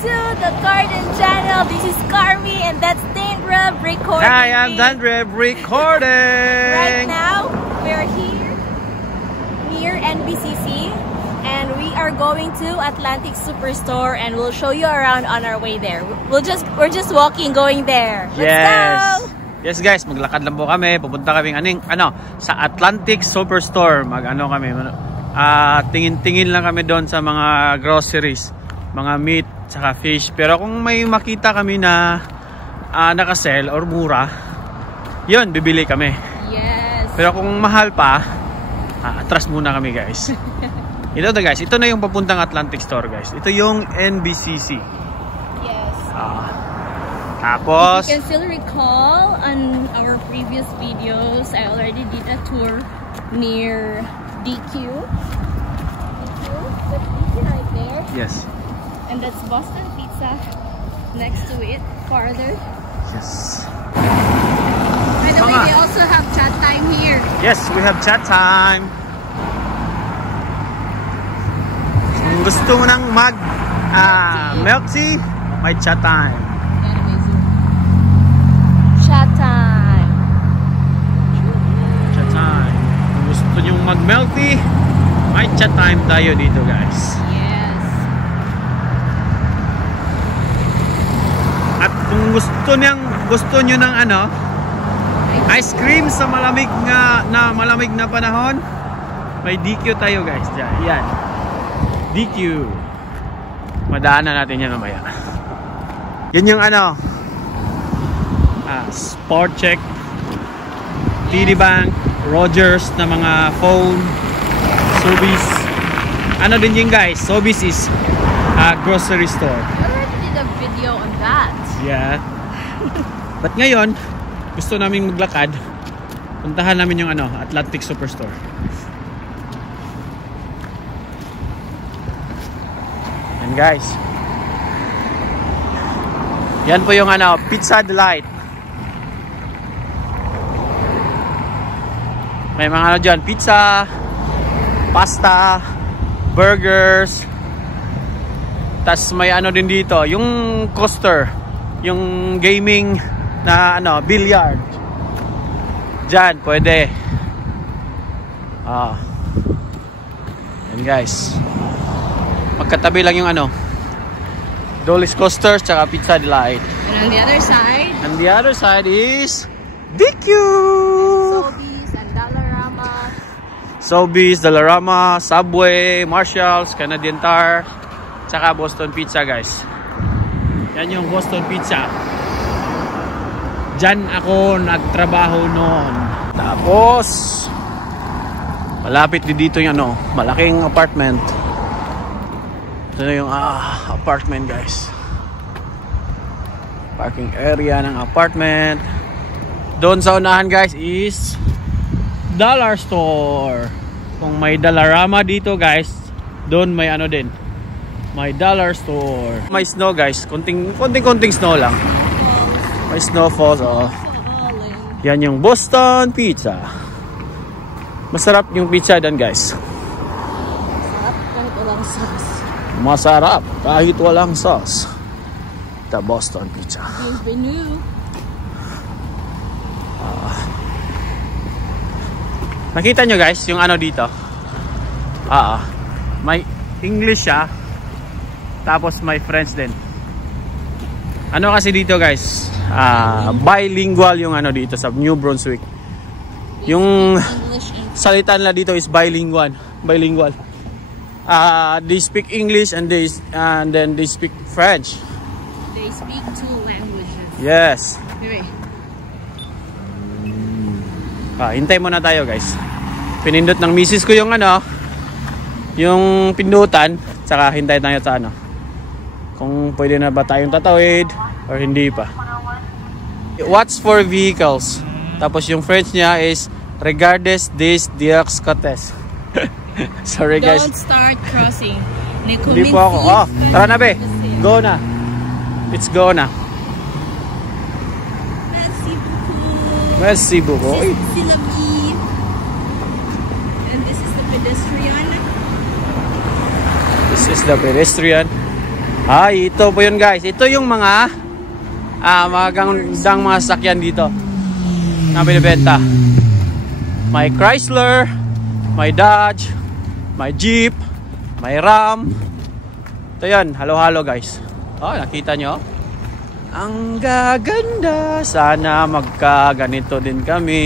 to the Garden Channel. This is Carmi and that's Dandrev recording. Hi, I'm Dandrev recording. Right now, we're here near NBCC and we are going to Atlantic Superstore and we'll show you around on our way there. We're just walking going there. Let's go! Yes guys, maglakad lang po kami. Pupunta kami sa Atlantic Superstore. Tingin-tingin lang kami doon sa mga groceries, mga meat, saka fish. Pero kung may makita kami na naka-sell or mura, yun, bibili kami. Yes. Pero kung mahal pa, atras muna kami guys. Ito guys, ito na yung papuntang Atlantic Store guys. Ito yung NBCC. Yes. Tapos, if you can still recall on our previous videos, I already did a tour near DQ. That's DQ right there. yes. And that's Boston Pizza next to it, farther. Yes. By the way, they also have chat time here. Yes, we have chat time. Kung gusto mo nang milk tea, may chat time. Chat time. Chat time. Kung gusto nyo mag-milk tea, may chat time tayo dito guys. Yes. At kung gusto nyo ng ice cream sa malamig na panahon, may DQ tayo guys. Yan. DQ. Madaanan natin yan mamaya. Yan yung Sport Check, TD Bank, Rogers na mga phone, Sobeys. Din yun guys, Sobeys is grocery store. We already did a video on that. Yeah. But ngayon, gusto naming maglakad. Puntahan namin yung Atlantic Superstore. And guys, yan po yung Pizza Delight. May mga dyan, pizza, pasta, burgers. Tas may din dito, yung coaster, yung gaming na billiard. Diyan pwede. And guys, magkatabi lang yung Dolly's Coasters tsaka Pizza Delight. And on the other side? And the other side is DQ! Sobeys, Dollarama, Subway, Marshalls, Canadian Tire, tsaka Boston Pizza guys. Yan yung Boston Pizza. Diyan ako nagtrabaho noon. Tapos malapit dito yung malaking apartment. Ito na yung apartment guys. Parking area ng apartment. Doon sa unahan guys is Dollar Store. Kung may Dollarama dito guys, doon may din. May Dollar Store. May snow guys, konting snow lang. May snowfalls. Yan yung Boston Pizza. Masarap yung pizza doon guys. Masarap kahit walang sauce. The Boston Pizza. Bienvenue. Nakita nyo guys yung dito. May English siya. Tapos may French din. Kasi dito guys, bilingual yung dito sa New Brunswick. Yung salita nila dito is bilingual. They speak English and then they speak French. They speak 2 languages. Yes. Wait. Hintay muna tayo guys. Pinindot ng misis ko yung yung pindutan. Tsaka hintay tayo sa kung pwede na ba tayong tatawid or hindi pa. Watch for vehicles. Tapos yung French niya is regardes des dieux côtés. Sorry guys. Don't start crossing. Hindi po ako. Tara na be. Go na. Let's go na. Merci beaucoup. And this is the pedestrian. This is the pedestrian. Ay, ito po yun guys. Ito yung mga magagandang mga sasakyan dito na binibenta. May Chrysler, may Dodge, may Jeep, may Ram. Ito yan, halo-halo guys. Oh, nakita nyo? Ang gaganda. Sana magkaganito din kami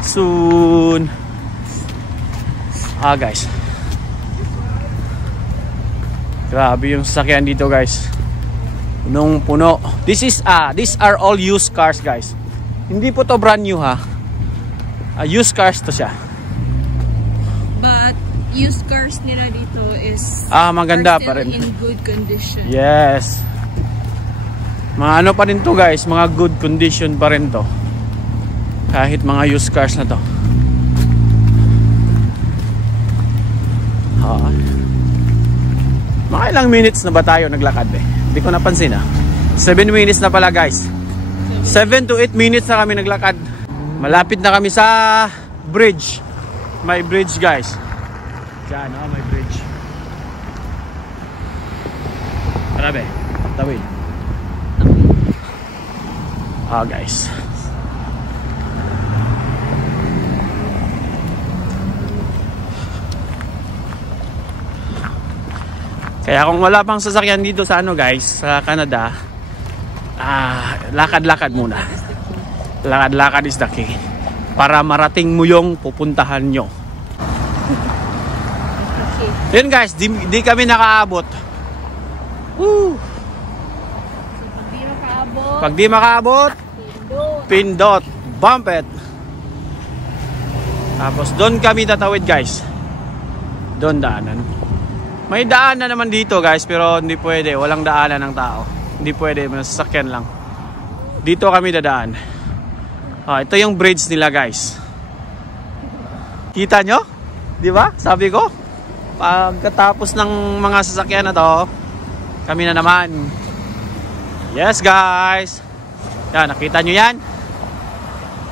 soon. Guys, grabe yung sasakyan dito guys. Punong-puno. These are all used cars guys. Hindi po to brand new ha. Used cars to siya. But used cars nila dito is maganda still pa rin. in good condition. Yes. Mga ano pa rin to guys, mga good condition pa rin to. Kahit mga used cars na to. Mga ilang minutes na ba tayo naglakad eh? Hindi ko napansin 7 minutes na pala guys. 7 to 8 minutes na kami naglakad. Malapit na kami sa bridge. May bridge guys. Diyan may bridge. Grabe, tawid. Guys. Kaya kung wala pang sasakyan dito sa guys, sa Canada, lakad-lakad muna. Lakad-lakad is the key. Para marating mo yung pupuntahan nyo. Okay. Yun guys, di kami nakaabot. Woo! So, pag di makaabot, pindot, bump it. Tapos doon kami tatawid guys. Doon daanan. May daanan naman dito guys, pero hindi pwede, walang daanan ng tao. Hindi pwede, masasakyan lang. Dito kami dadaan. Ito yung bridge nila guys. Kita nyo? Di ba? Sabi ko, pagkatapos ng mga sasakyan na to, kami na naman. Yes guys. Yan, nakita nyo yan?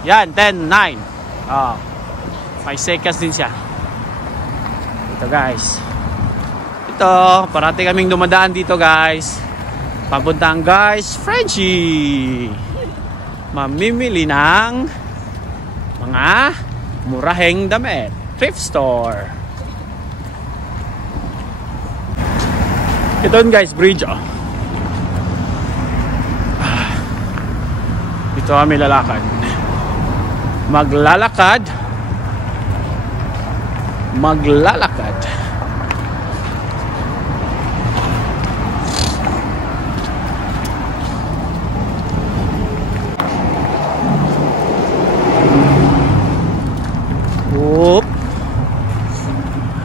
Yan, 10, 9. 5 seconds din siya. Ito guys. Parati kaming dumadaan dito guys. Papuntang guys Frenchie. Mamimili ng mga muraheng damit. Thrift store. Ito guys, bridge Dito kami lalakad. Maglalakad.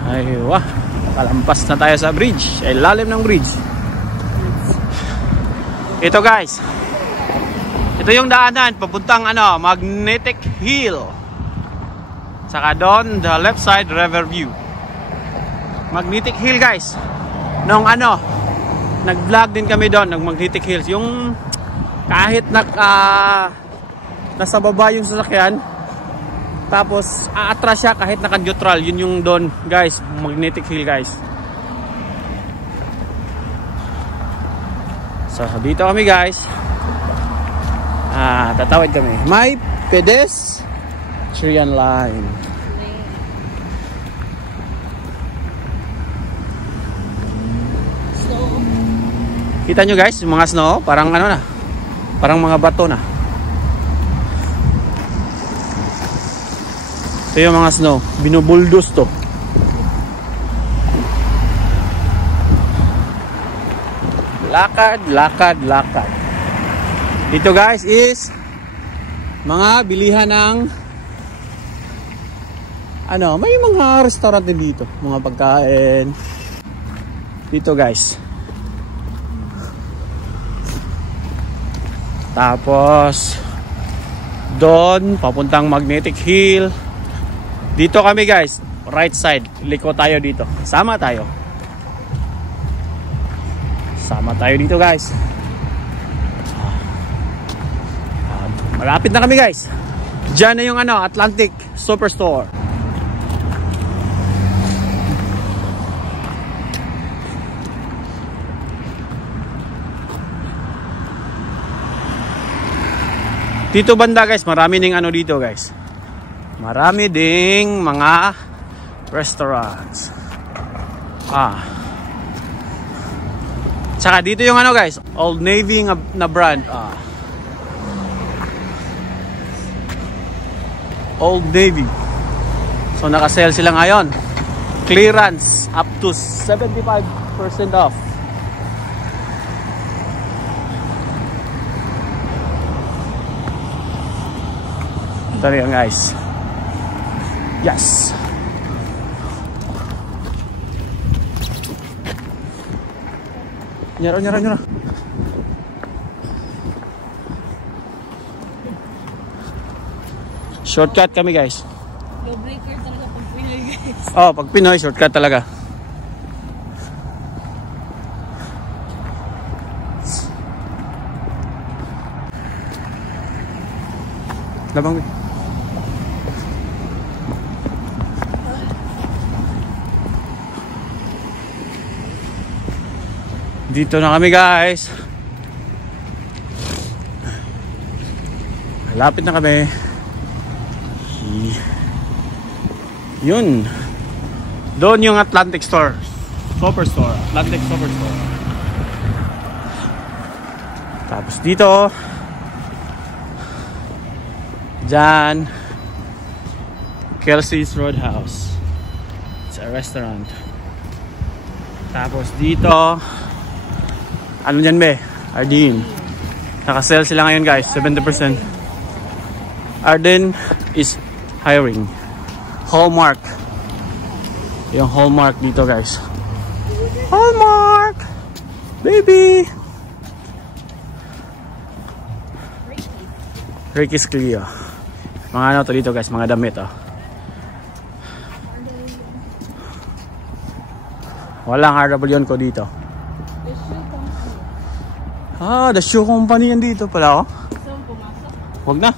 Aywa, palampas na tayo sa bridge. Ay lalim ng bridge. Ito guys. Ito yung daanan papuntang Magnetic Hill. Saka doon the left side Riverview. Magnetic Hill guys. Nung nag-vlog din kami doon ng Magnetic Hills. Yung kahit nasa baba yung sasakyan, tapos aatras siya kahit naka-neutral. Yun yung doon guys, Magnetic Hill guys. So dito kami guys. Tatawid kami. May pedestrian line. Kita nyo guys, yung mga snow, parang parang mga bato na. Ito yung mga snow, binubuldos to. Lakad. Dito guys is mga bilihan ng may mga restaurant din dito, mga pagkain. Dito guys. Tapos doon papuntang Magnetic Hill. Dito kami guys, right side. Liko tayo dito. Sama tayo dito guys. Malapit na kami guys. Diyan na yung Atlantic Superstore. Dito banda guys, marami ding ano dito guys. Marami ding mga restaurants. Tsaka dito yung ano guys, Old Navy na brand. Old Navy. So naka-sale sila ngayon. Clearance up to 75% off. Ito rin guys. Yes. Nyara. Shortcut kami guys. Low breaker talaga pag Pinoy guys. Oh, pag Pinoy, shortcut talaga. Labang. Dito na kami guys. Malapit na kami. Yun. Doon yung Atlantic Store. Superstore. Atlantic Superstore. Tapos dito. Diyan. Kelsey's Roadhouse. It's a restaurant. Tapos dito. Ano dyan be? Arden. Naka-sale sila ngayon guys. 70%. Arden is hiring. Hallmark. Yung Hallmark dito guys. Hallmark! Baby! Ricky's Clio. Mga ano to dito guys. Mga damit oh. Walang RW ko dito. The shoe company yan dito pala oh. Wag na.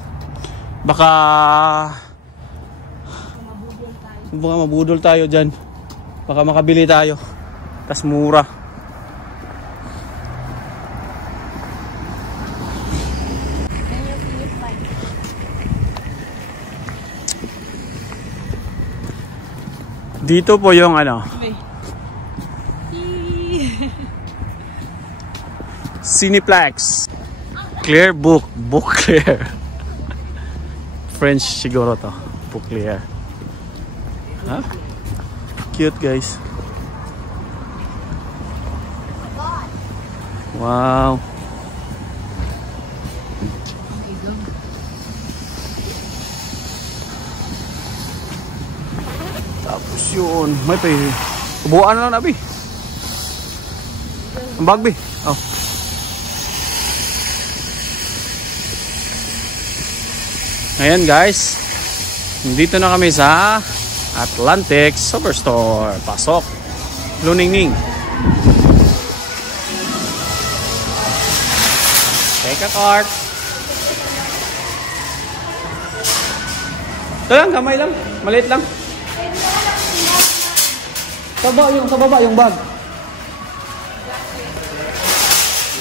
Baka mabudol tayo dyan. Baka makabili tayo. Tas mura. Dito po yung ano. Cineplex. Clear book. Book clear. French siguro to. Book clear. Huh? Cute guys. Wow. Tapos yun. May pa yun. Ubuan na lang nabi. Ang bagbi. Oh. Ngayon guys, dito na kami sa Atlantic Superstore. Pasok. Luningning. Take a card. Ito lang, kamay lang. Maliit lang. Sa baba yung bag.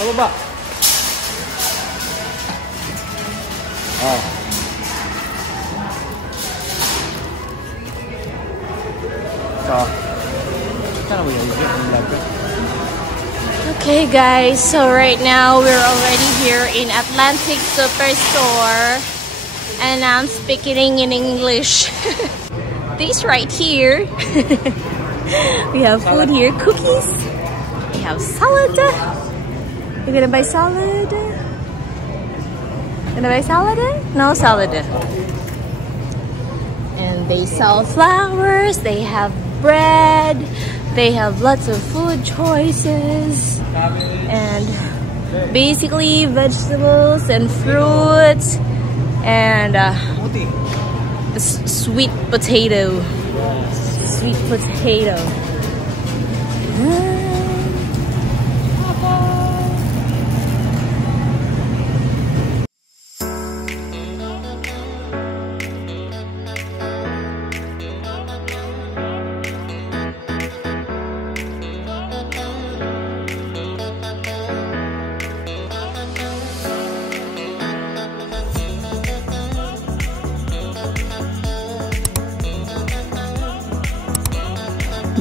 Sa baba. Oh. Okay guys, so right now we're already here in Atlantic Superstore and I'm speaking in English. This right here, we have food here, cookies, we have salad. You gonna buy salad? Gonna buy salad? No salad. And they sell flowers, they have bread, they have lots of food choices, and basically vegetables and fruits, and sweet potato. Sweet potato.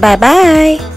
Bye-bye!